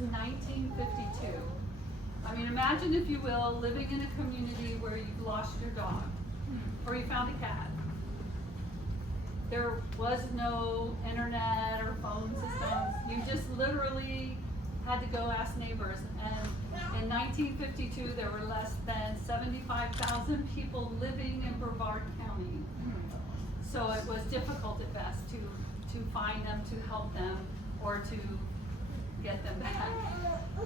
1952. I mean, imagine, if you will, living in a community where you've lost your dog or you found a cat. There was no internet or phone systems. You just literally had to go ask neighbors. And in 1952, there were less than 75,000 people living in Brevard County. So it was difficult at best to find them, to help them, or to get them back.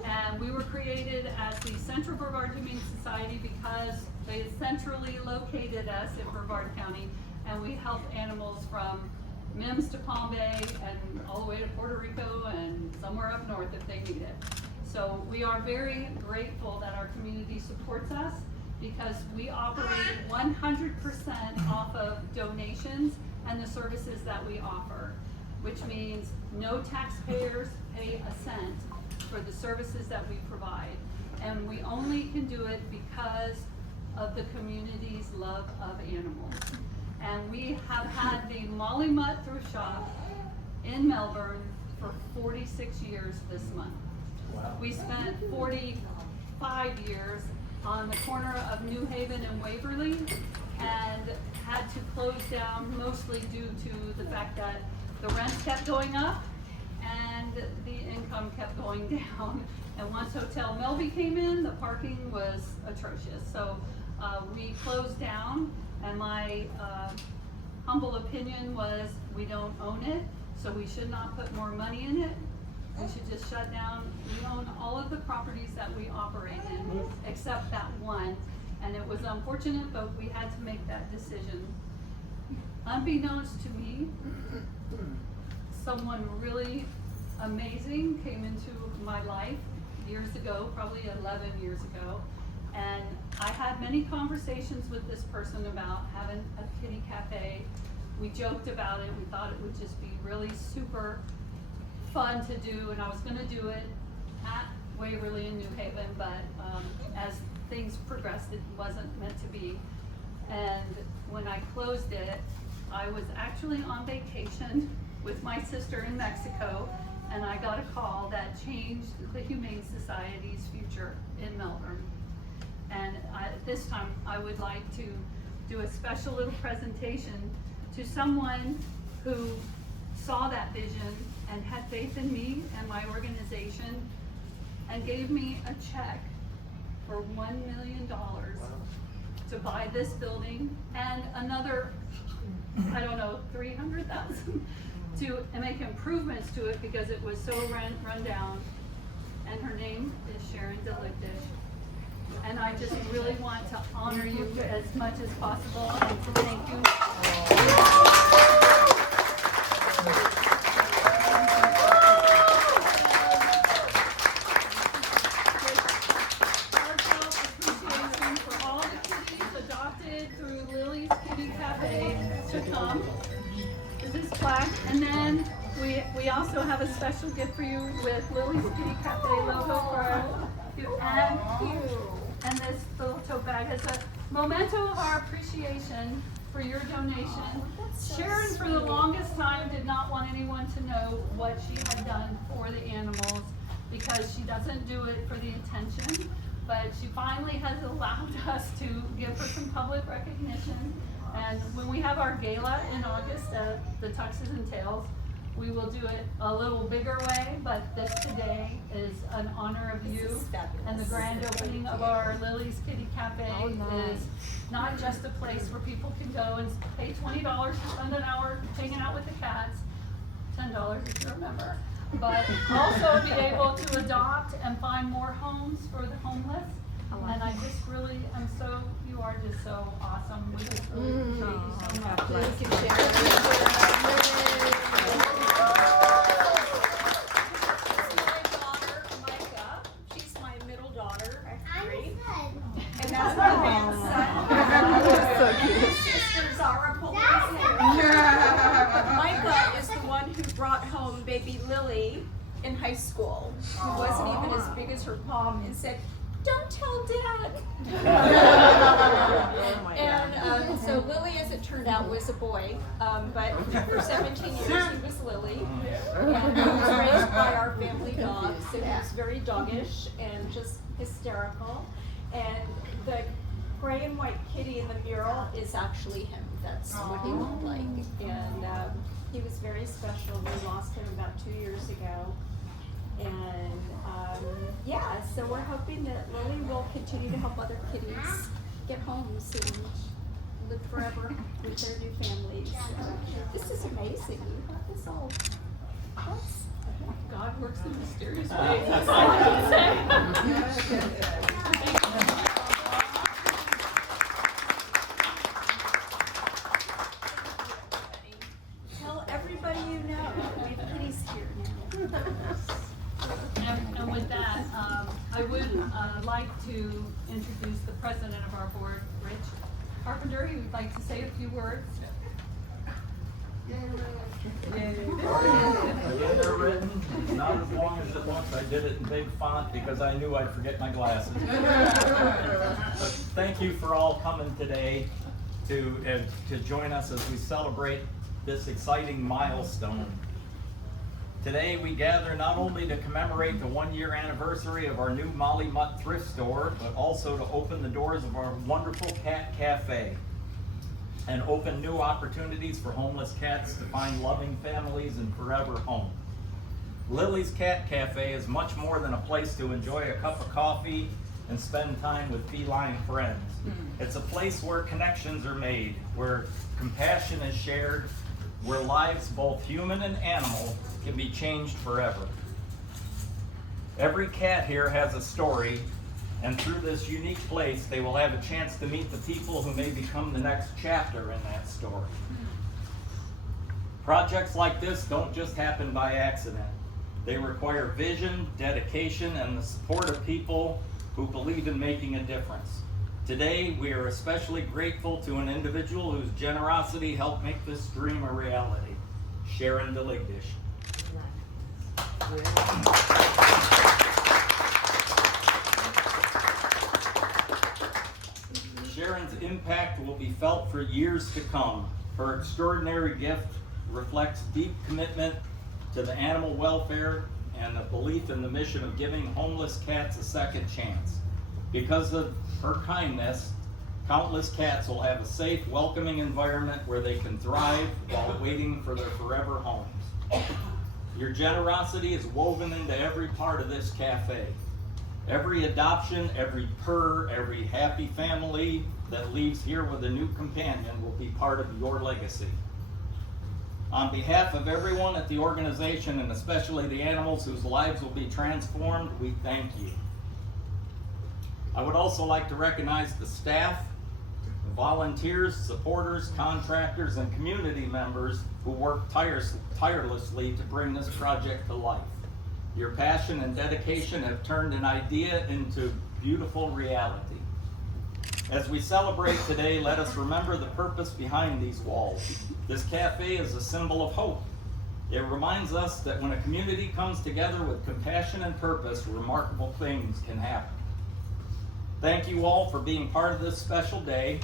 And we were created as the Central Brevard Humane Society because they centrally located us in Brevard County, and we help animals from Mims to Palm Bay and all the way to Puerto Rico and somewhere up north if they need it. So we are very grateful that our community supports us, because we operate 100% off of donations and the services that we offer, which means no taxpayers pay a cent for the services that we provide. And we only can do it because of the community's love of animals. And we have had the Molly Mutt Thrift Shop in Melbourne for 46 years this month. Wow. We spent 45 years on the corner of New Haven and Waverly, and had to close down mostly due to the fact that the rent kept going up and the income kept going down. And once Hotel Melby came in, the parking was atrocious. So we closed down, and my humble opinion was, we don't own it, so we should not put more money in it. We should just shut down. We own all of the properties that we operate in, except that one. And it was unfortunate, but we had to make that decision. Unbeknownst to me, someone really amazing came into my life years ago, probably 11 years ago. And I had many conversations with this person about having a kitty cafe. We joked about it. We thought it would just be really super fun to do, and I was going to do it at Waverly in New Haven, but as things progressed, it wasn't meant to be. And when I closed it, I was actually on vacation with my sister in Mexico, and I got a call that changed the Humane Society's future in Melbourne. And at this time, I would like to do a special little presentation to someone who saw that vision and had faith in me and my organization, and gave me a check for $1 million to buy this building and another, I don't know, 300,000 to make improvements to it because it was so run down. And her name is Sharon Delictish. And I just really want to honor you as much as possible and to thank you. And then we also have a special gift for you with Lily's Kitty Café logo for you, and this little tote bag is a memento of our appreciation for your donation. Sharon, for the longest time, did not want anyone to know what she had done for the animals because she doesn't do it for the attention, but she finally has allowed us to give her some public recognition. And when we have our gala in August at the Tuxes and Tails, we will do it a little bigger way, but this today is an honor of you. And the grand opening of our Lily's Kitty Café is not just a place where people can go and pay $20 to spend an hour hanging out with the cats, $10 if you're a member, but also be able to adopt and find more homes for the homeless. And I just really, you are just so awesome. We just really appreciate you so much. Thank you, Sharon. This is my daughter, Micah. She's my middle daughter. And that's my grandson. So cute. Sister Zara Micah is the one who brought home baby Lily in high school, who wasn't even as big as her mom, and said, "Don't tell Dad." And so Lily, as it turned out, was a boy, but for 17 years he was Lily. And he was raised by our family dog, So he was very doggish and just hysterical. And the gray and white kitty in the mural is actually him. That's what he looked like. And he was very special. We lost him about 2 years ago. And yeah, so we're hoping that Lily will continue to help other kitties get homes and live forever with their new families. This is amazing. You got this all. God works in mysterious ways. That's all I can say. Tell everybody you know. We have kitties here now. And with that, I would like to introduce the president of our board, Rich Carpenter. He would like to say a few words. Again, they're written, not as long as it looks. I did it in big font because I knew I'd forget my glasses. But thank you for all coming today to join us as we celebrate this exciting milestone. Today we gather not only to commemorate the 1-year anniversary of our new Molly Mutt Thrift Store, but also to open the doors of our wonderful Cat Café and open new opportunities for homeless cats to find loving families and forever home. Lily's Cat Café is much more than a place to enjoy a cup of coffee and spend time with feline friends. It's a place where connections are made, where compassion is shared, where lives, both human and animal, can be changed forever. Every cat here has a story, and through this unique place, they will have a chance to meet the people who may become the next chapter in that story. Projects like this don't just happen by accident. They require vision, dedication, and the support of people who believe in making a difference. Today, we are especially grateful to an individual whose generosity helped make this dream a reality, Sharon Deligdish. Sharon's impact will be felt for years to come. Her extraordinary gift reflects deep commitment to the animal welfare and a belief in the mission of giving homeless cats a second chance. Because of her kindness, countless cats will have a safe, welcoming environment where they can thrive while waiting for their forever homes. Your generosity is woven into every part of this cafe. Every adoption, every purr, every happy family that leaves here with a new companion will be part of your legacy. On behalf of everyone at the organization, and especially the animals whose lives will be transformed, we thank you. I would also like to recognize the staff, the volunteers, supporters, contractors, and community members who work tirelessly to bring this project to life. Your passion and dedication have turned an idea into beautiful reality. As we celebrate today, let us remember the purpose behind these walls. This cafe is a symbol of hope. It reminds us that when a community comes together with compassion and purpose, remarkable things can happen. Thank you all for being part of this special day.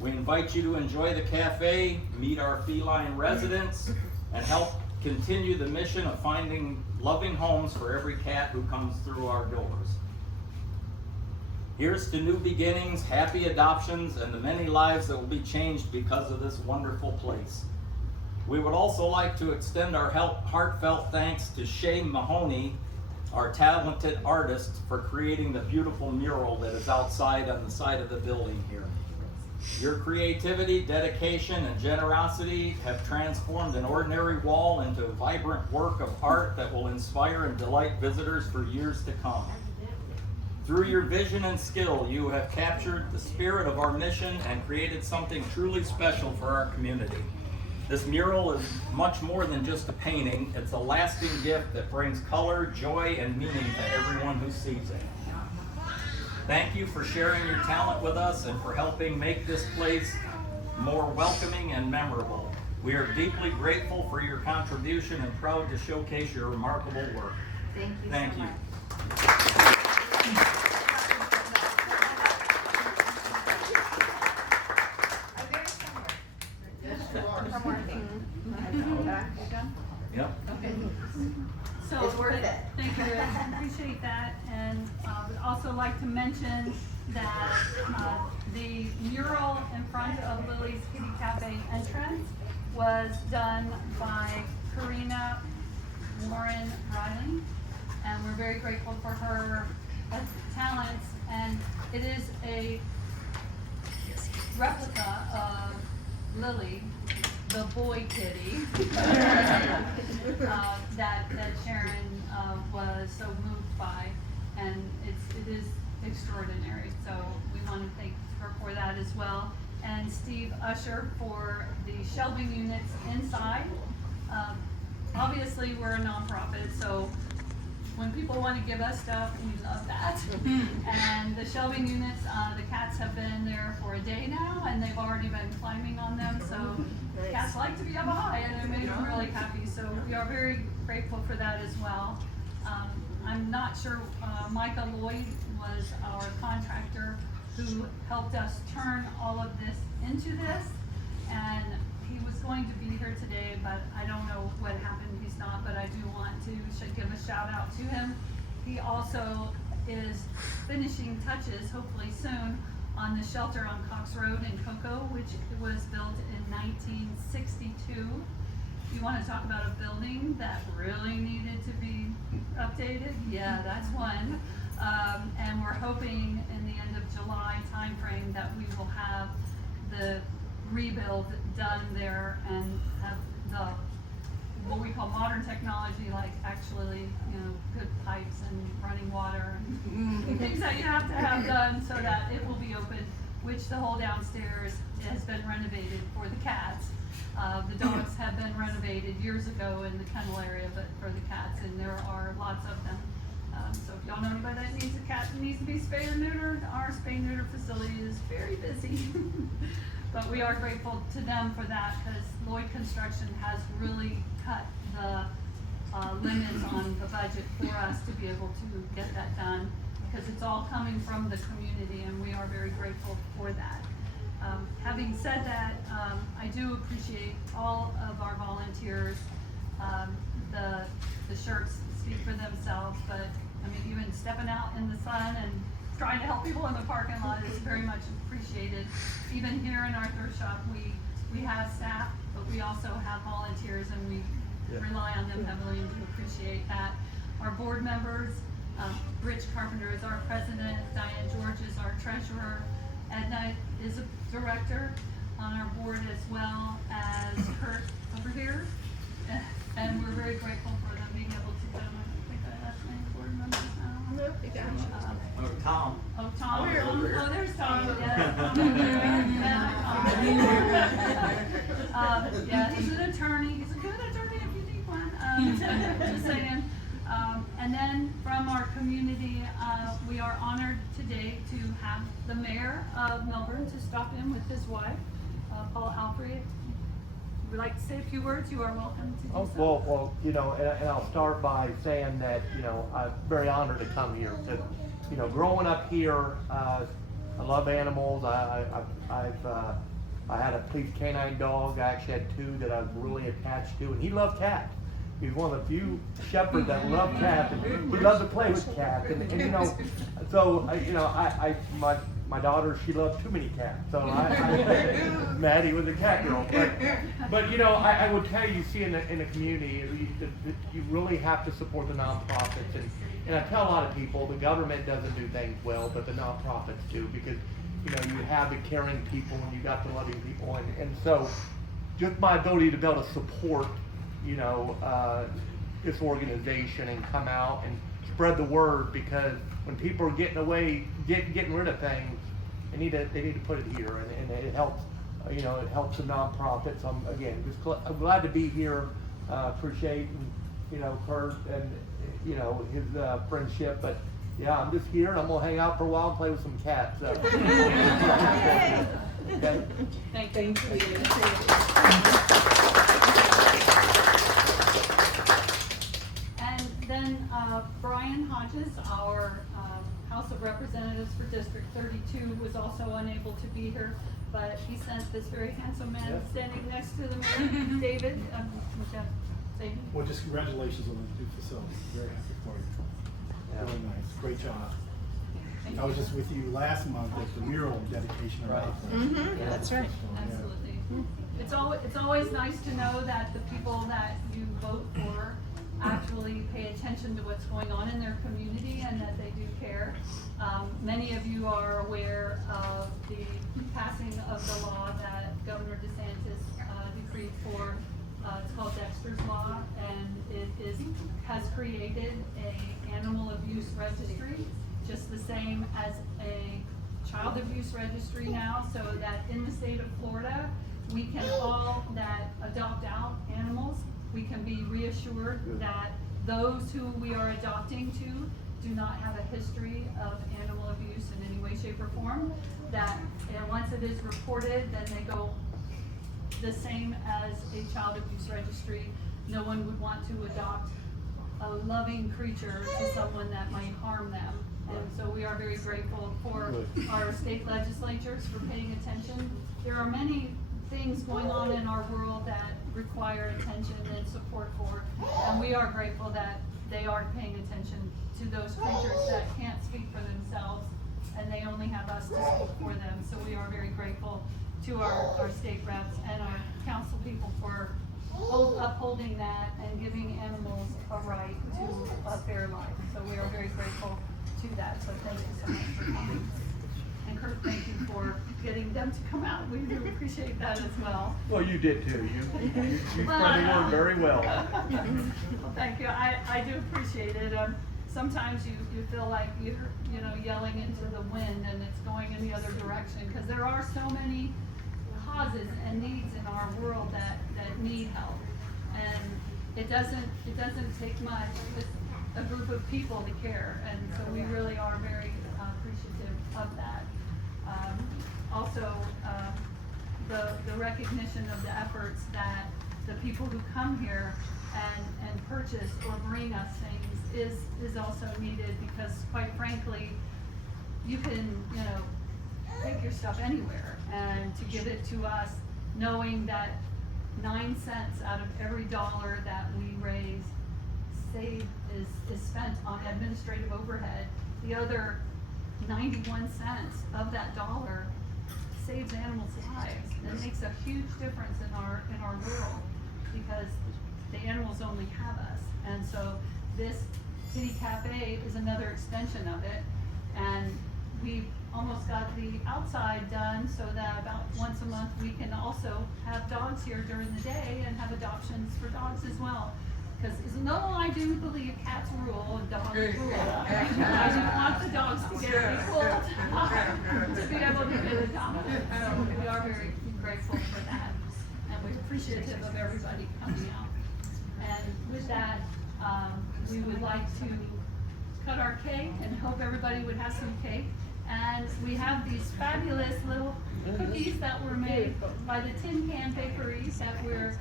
We invite you to enjoy the cafe, meet our feline residents, and help continue the mission of finding loving homes for every cat who comes through our doors. Here's to new beginnings, happy adoptions, and the many lives that will be changed because of this wonderful place. We would also like to extend our heartfelt thanks to Shay Mahoney, our talented artist, for creating the beautiful mural that is outside on the side of the building here. Your creativity, dedication, and generosity have transformed an ordinary wall into a vibrant work of art that will inspire and delight visitors for years to come. Through your vision and skill, you have captured the spirit of our mission and created something truly special for our community. This mural is much more than just a painting. It's a lasting gift that brings color, joy, and meaning to everyone who sees it. Thank you for sharing your talent with us and for helping make this place more welcoming and memorable. We are deeply grateful for your contribution and proud to showcase your remarkable work. Thank you so much. Yep. Okay. So, It's worth it. Thank you, Rich. appreciate that, and would also like to mention that the mural in front of Lily's Kitty Café entrance was done by Karina Warren Riley, and we're very grateful for her talents, and it is a replica of Lily, the boy kitty, that Sharon was so moved by, and it is extraordinary. So we want to thank her for that as well, and Steve Usher for the shelving units inside. Obviously, we're a nonprofit, so when people want to give us stuff, we love that. And the shelving units, the cats have been there for a day now, and they've already been climbing on them. So cats like to be up high, and it made them really happy. So we are very grateful for that as well. I'm not sure, Micah Lloyd was our contractor who helped us turn all of this into this. And he was going to be here today, but I don't know what happened. He's not, but I do want to give a shout out to him. He also is finishing touches, hopefully soon, on the shelter on Cox Road in Cocoa, which was built in 1962. You want to talk about a building that really needed to be updated? Yeah, that's one. And we're hoping in the end of July timeframe that we will have the rebuild done there and have the what we call modern technology, like actually, good pipes and running water and things that you have to have done so that it will be open, which the whole downstairs has been renovated for the cats. The dogs have been renovated years ago in the kennel area, but for the cats, and there are lots of them. So if y'all know anybody that needs a cat that needs to be spayed or neutered, our spay and neuter facility is very busy. But we are grateful to them for that, because Lloyd Construction has really cut the limits on the budget for us to be able to get that done, because it's all coming from the community, and we are very grateful for that. Having said that, I do appreciate all of our volunteers. The shirts speak for themselves, but I mean, even stepping out in the sun and trying to help people in the parking lot is very much appreciated. Even here in our thrift shop, we have staff, but we also have volunteers, and we rely on them heavily, and we appreciate that. Our board members, Rich Carpenter is our president, Diane George is our treasurer, Edna is a director on our board, as well as Kurt over here. And we're very grateful for them being able to come. I think I left my board members now. Nope, you got it. Oh, Tom. Oh, Tom. Where? Over here. Oh, there's Tom. Yeah, Tom over there. Yeah, he's an attorney. He's a good attorney if you need one. Just saying. And then from our community, we are honored today to have the mayor of Melbourne to stop in with his wife, Paul Alfred. Would you like to say a few words? You are welcome to do so. Well, and I'll start by saying that, I'm very honored to come here. Growing up here, I love animals. I had a police canine dog. I actually had two that I was really attached to, and he loved cats. He was one of the few shepherds that loved cats, and he loved to play with cats. My daughter, she loved too many cats, so Maddie was a cat girl. But I would tell you, see in the community, you really have to support the nonprofits, and I tell a lot of people the government doesn't do things well, but the nonprofits do, because you have the caring people and you got the loving people, and so just my ability to be able to support this organization and come out and spread the word, because when people are getting rid of things, they need to put it here, and it helps. It helps the nonprofits. I'm glad to be here. Appreciate Kurt and his friendship, but yeah, I'm just here, and I'm gonna hang out for a while and play with some cats. So. Okay. Thank you. And then Brian Hodges, our House of Representatives for District 32, was also unable to be here, but he sent this very handsome man standing next to the mayor, David. Thank you. Well, just congratulations on the new facility. Very happy for you. Really nice. Great job. I was just with you last month at the mural dedication of Melbourne. Yeah, that's right. Absolutely. It's always nice to know that the people that you vote for actually pay attention to what's going on in their community and that they do care. Many of you are aware of the passing of the law that Governor DeSantis decreed for, it's called Dexter's Law, and it has created a animal abuse registry, just the same as a child abuse registry now, so that in the state of Florida, we can all that adopt out animals, we can be reassured that those who we are adopting to do not have a history of animal abuse in any way, shape, or form. That once it is reported, then they go the same as a child abuse registry. No one would want to adopt a loving creature to someone that might harm them. And so we are very grateful for our state legislatures for paying attention. There are many things going on in our world that require attention and support for, and we are grateful that they are paying attention to those creatures that can't speak for themselves, and they only have us to speak for them. So we are very grateful to our state reps and our council people for upholding that and giving animals a right to a fair life. So we are very grateful to that, so thank you so much for coming. And Kurt, thank you for getting them to come out. We do appreciate that as well. Well, you did too. You spread the word very well. Well, thank you. I do appreciate it. Sometimes you feel like you're yelling into the wind and it's going in the other direction, because there are so many causes and needs in our world that need help, and it doesn't take much. It's a group of people to care, and so we really are very appreciative of that. Also, the recognition of the efforts that the people who come here and purchase or bring us things is also needed, because quite frankly, you can take your stuff anywhere, and to give it to us, knowing that 9 cents out of every dollar that we raise is spent on administrative overhead. The other 91 cents of that dollar saves animals' lives, and it makes a huge difference in our world, because the animals only have us. And so this Kitty Café is another extension of it, and we almost got the outside done so that about once a month we can also have dogs here during the day and have adoptions for dogs as well. Because no, I do believe cats rule and dogs rule. I do want the dogs to get equal time to be able to get adopted. So we are very grateful for that, and we're appreciative of everybody coming out. And with that, we would like to cut our cake and hope everybody would have some cake. And we have these fabulous little cookies that were made by the Tin Can Bakeries that we're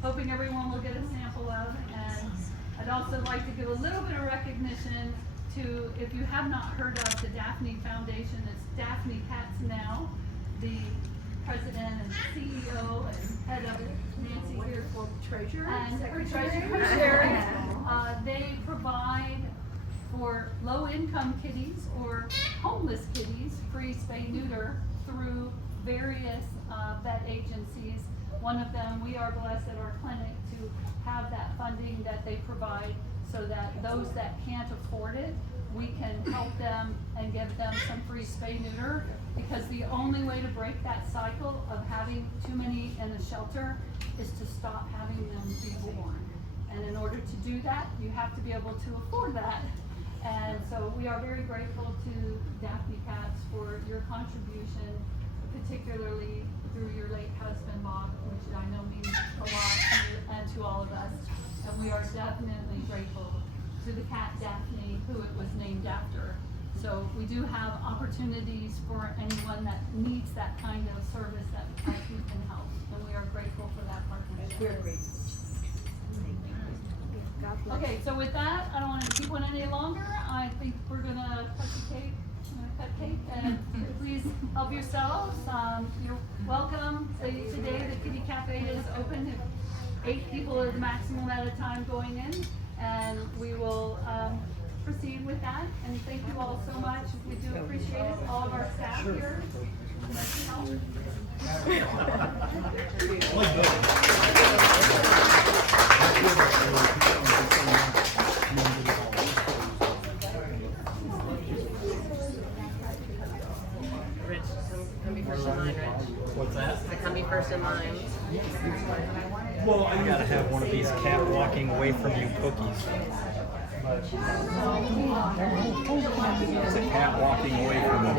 hoping everyone will get a sample of. And I'd also like to give a little bit of recognition to, if you have not heard of the Daphne Foundation, it's Daphne Cats Now. The president and CEO and head of it, Nancy here, Treasurer and Secretary. They provide for low-income kitties or homeless kitties free spay-neuter through various vet agencies. One of them, we are blessed at our clinic to have that funding that they provide, so that those that can't afford it, we can help them and give them some free spay-neuter, because the only way to break that cycle of having too many in a shelter is to stop having them be born. And in order to do that, you have to be able to afford that. And so we are very grateful to Daphne Cats for your contribution, particularly through your late husband, Bob, which I know means a lot to you and to all of us. And we are definitely grateful to the cat Daphne, who it was named after. So we do have opportunities for anyone that needs that kind of service that we can help. And we are grateful for that partnership. We're grateful. Okay, so with that, I don't want to keep one any longer. I think we're gonna cut the cake. Cut cake, and please help yourselves. You're welcome. So today the Kitty Café is open. If 8 people is the maximum at a time going in, and we will proceed with that. And thank you all so much. We do appreciate it. All of our staff here. Rich, come be first in line, Rich. What's that? I come be first in line. Well, I gotta have one of these cat walking away from you cookies. It's a cat walking away from you.